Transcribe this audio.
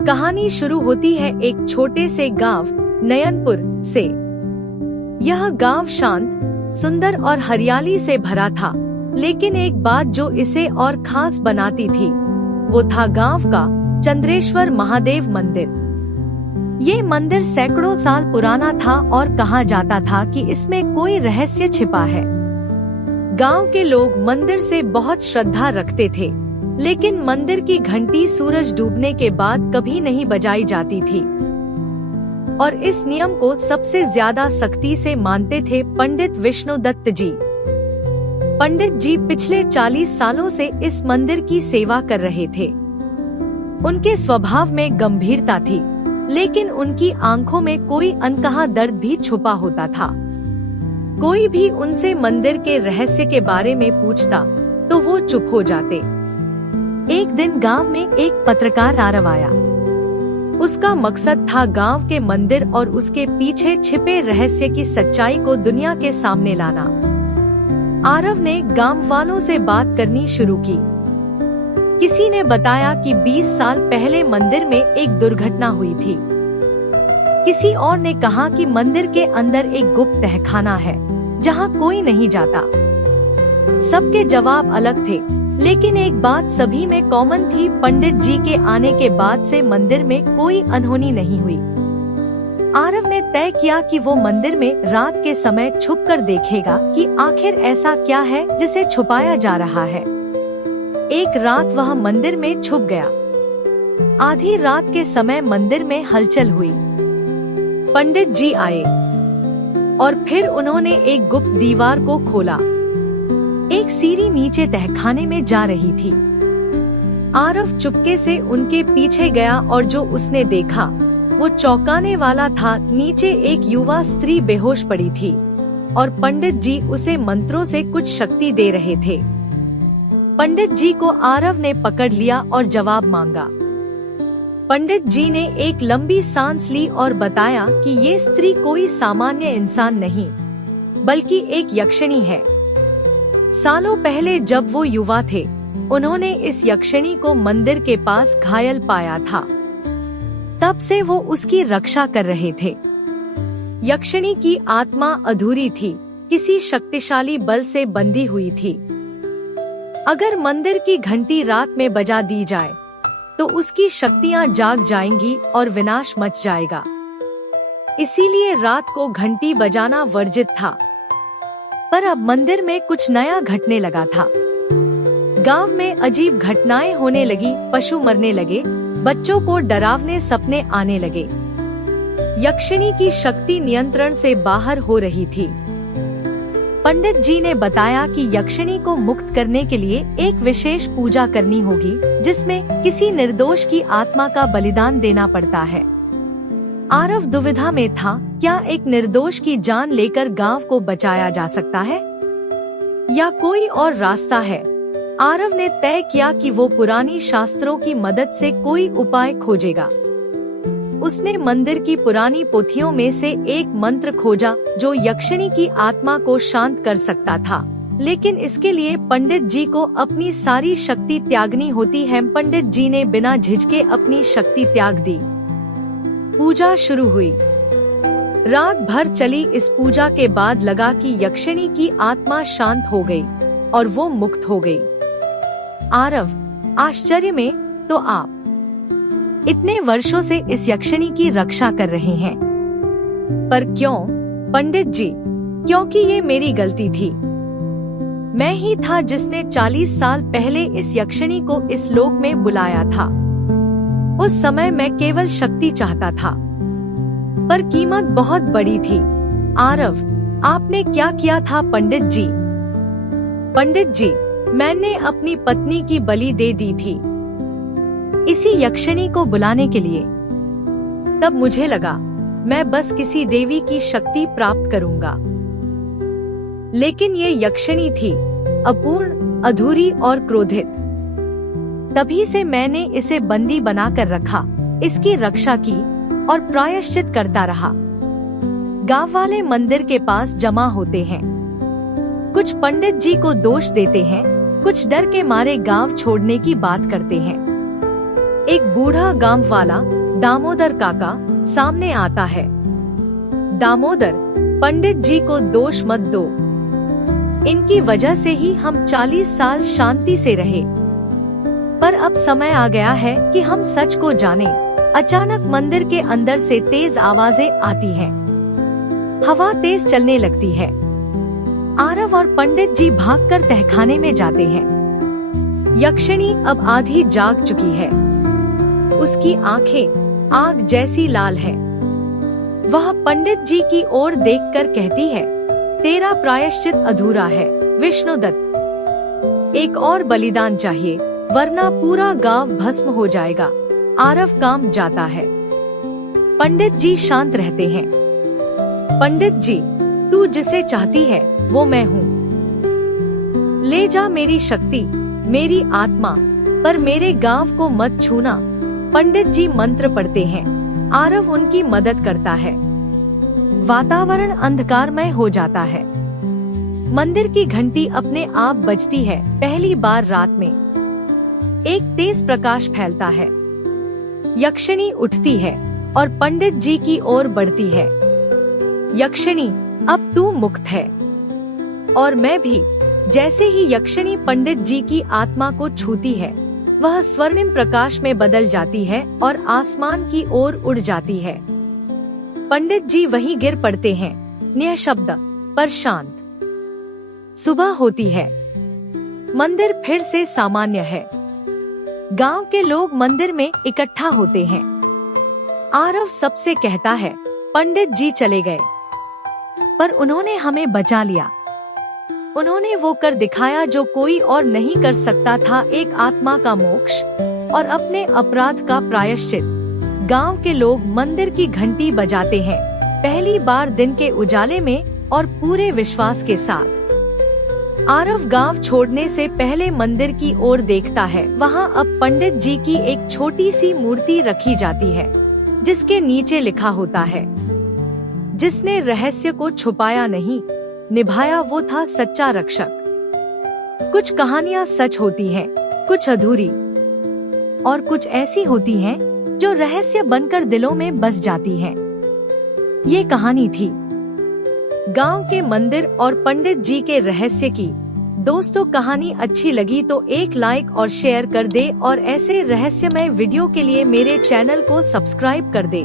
कहानी शुरू होती है एक छोटे से गांव नयनपुर से। यह गांव शांत, सुंदर और हरियाली से भरा था, लेकिन एक बात जो इसे और खास बनाती थी वो था गांव का चंद्रेश्वर महादेव मंदिर। ये मंदिर सैकड़ों साल पुराना था और कहा जाता था कि इसमें कोई रहस्य छिपा है। गांव के लोग मंदिर से बहुत श्रद्धा रखते थे, लेकिन मंदिर की घंटी सूरज डूबने के बाद कभी नहीं बजाई जाती थी और इस नियम को सबसे ज्यादा सख्ती से मानते थे पंडित विष्णुदत्त जी। पंडित जी पिछले 40 सालों से इस मंदिर की सेवा कर रहे थे। उनके स्वभाव में गंभीरता थी, लेकिन उनकी आंखों में कोई अनकहा दर्द भी छुपा होता था। कोई भी उनसे मंदिर के रहस्य के बारे में पूछता तो वो चुप हो जाते। एक दिन गांव में एक पत्रकार आरव आया। उसका मकसद था गांव के मंदिर और उसके पीछे छिपे रहस्य की सच्चाई को दुनिया के सामने लाना। आरव ने गांव वालों से बात करनी शुरू की। किसी ने बताया कि 20 साल पहले मंदिर में एक दुर्घटना हुई थी। किसी और ने कहा कि मंदिर के अंदर एक गुप्त तहखाना है जहां कोई नहीं जाता। सबके जवाब अलग थे, लेकिन एक बात सभी में कॉमन थी, पंडित जी के आने के बाद से मंदिर में कोई अनहोनी नहीं हुई। आरव ने तय किया कि वो मंदिर में रात के समय छुपकर देखेगा कि आखिर ऐसा क्या है जिसे छुपाया जा रहा है। एक रात वह मंदिर में छुप गया। आधी रात के समय मंदिर में हलचल हुई। पंडित जी आए और फिर उन्होंने एक गुप्त दीवार को खोला। एक सीढ़ी नीचे तहखाने में जा रही थी। आरव चुपके से उनके पीछे गया और जो उसने देखा वो चौंकाने वाला था। नीचे एक युवा स्त्री बेहोश पड़ी थी और पंडित जी उसे मंत्रों से कुछ शक्ति दे रहे थे। पंडित जी को आरव ने पकड़ लिया और जवाब मांगा। पंडित जी ने एक लंबी सांस ली और बताया कि ये स्त्री कोई सामान्य इंसान नहीं, बल्कि एक यक्षिणी है। सालों पहले जब वो युवा थे, उन्होंने इस यक्षिणी को मंदिर के पास घायल पाया था। तब से वो उसकी रक्षा कर रहे थे। यक्षिणी की आत्मा अधूरी थी, किसी शक्तिशाली बल से बंधी हुई थी। अगर मंदिर की घंटी रात में बजा दी जाए तो उसकी शक्तियां जाग जाएंगी और विनाश मच जाएगा। इसीलिए रात को घंटी बजाना वर्जित था। पर अब मंदिर में कुछ नया घटने लगा था। गांव में अजीब घटनाएं होने लगी। पशु मरने लगे, बच्चों को डरावने सपने आने लगे। यक्षिणी की शक्ति नियंत्रण से बाहर हो रही थी। पंडित जी ने बताया कि यक्षिणी को मुक्त करने के लिए एक विशेष पूजा करनी होगी, जिसमें किसी निर्दोष की आत्मा का बलिदान देना पड़ता है। आरव दुविधा में था, क्या एक निर्दोष की जान लेकर गांव को बचाया जा सकता है या कोई और रास्ता है। आरव ने तय किया कि वो पुरानी शास्त्रों की मदद से कोई उपाय खोजेगा। उसने मंदिर की पुरानी पोथियों में से एक मंत्र खोजा जो यक्षिणी की आत्मा को शांत कर सकता था, लेकिन इसके लिए पंडित जी को अपनी सारी शक्ति त्यागनी होती है। पंडित जी ने बिना झिझके अपनी शक्ति त्याग दी। पूजा शुरू हुई। रात भर चली इस पूजा के बाद लगा कि यक्षिणी की आत्मा शांत हो गई और वो मुक्त हो गई। आरव आश्चर्य में, तो आप इतने वर्षों से इस यक्षिणी की रक्षा कर रहे हैं, पर क्यों? पंडित जी, क्योंकि ये मेरी गलती थी। मैं ही था जिसने 40 साल पहले इस यक्षिणी को इस लोक में बुलाया था। उस समय मैं केवल शक्ति चाहता था, पर कीमत बहुत बड़ी थी। आरव, आपने क्या किया था? पंडित जी, मैंने अपनी पत्नी की बलि दे दी थी इसी यक्षिणी को बुलाने के लिए। तब मुझे लगा मैं बस किसी देवी की शक्ति प्राप्त करूंगा, लेकिन ये यक्षिणी थी अपूर्ण, अधूरी और क्रोधित। तभी से मैंने इसे बंदी बनाकर रखा, इसकी रक्षा की और प्रायश्चित करता रहा। गांव वाले मंदिर के पास जमा होते हैं। कुछ पंडित जी को दोष देते हैं, कुछ डर के मारे गांव छोड़ने की बात करते हैं। एक बूढ़ा गांव वाला दामोदर काका सामने आता है। दामोदर, पंडित जी को दोष मत दो, इनकी वजह से ही हम 40 साल शांति से रहे, पर अब समय आ गया है कि हम सच को जानें। अचानक मंदिर के अंदर से तेज आवाजें आती हैं। हवा तेज चलने लगती है। आरव और पंडित जी भागकर तहखाने में जाते हैं। यक्षिणी अब आधी जाग चुकी है। उसकी आंखें आग जैसी लाल है। वह पंडित जी की ओर देखकर कहती है, तेरा प्रायश्चित अधूरा है विष्णुदत्त, एक और बलिदान चाहिए, वरना पूरा गांव भस्म हो जाएगा। आरव कांप जाता है। पंडित जी शांत रहते हैं। पंडित जी, तू जिसे चाहती है वो मैं हूँ। ले जा मेरी शक्ति, मेरी आत्मा, पर मेरे गांव को मत छूना। पंडित जी मंत्र पढ़ते हैं। आरव उनकी मदद करता है। वातावरण अंधकारमय हो जाता है। मंदिर की घंटी अपने आप बजती है। पहली बार रात में एक तेज प्रकाश फैलता है। यक्षिणी उठती है और पंडित जी की ओर बढ़ती है। यक्षिणी, अब तू मुक्त है और मैं भी। जैसे ही यक्षिणी पंडित जी की आत्मा को छूती है, वह स्वर्णिम प्रकाश में बदल जाती है और आसमान की ओर उड़ जाती है। पंडित जी वहीं गिर पड़ते हैं, निःशब्द पर शांत। सुबह होती है। मंदिर फिर से सामान्य है। गांव के लोग मंदिर में इकट्ठा होते हैं। आरव सबसे कहता है, पंडित जी चले गए, पर उन्होंने हमें बचा लिया। उन्होंने वो कर दिखाया जो कोई और नहीं कर सकता था, एक आत्मा का मोक्ष और अपने अपराध का प्रायश्चित। गांव के लोग मंदिर की घंटी बजाते हैं, पहली बार दिन के उजाले में और पूरे विश्वास के साथ। आरव गांव छोड़ने से पहले मंदिर की ओर देखता है। वहां अब पंडित जी की एक छोटी सी मूर्ति रखी जाती है, जिसके नीचे लिखा होता है, जिसने रहस्य को छुपाया नहीं, निभाया वो था सच्चा रक्षक। कुछ कहानियां सच होती हैं, कुछ अधूरी, और कुछ ऐसी होती हैं जो रहस्य बनकर दिलों में बस जाती हैं। ये कहानी थी गांव के मंदिर और पंडित जी के रहस्य की। दोस्तों, कहानी अच्छी लगी तो एक लाइक और शेयर कर दे और ऐसे रहस्यमय वीडियो के लिए मेरे चैनल को सब्सक्राइब कर दे।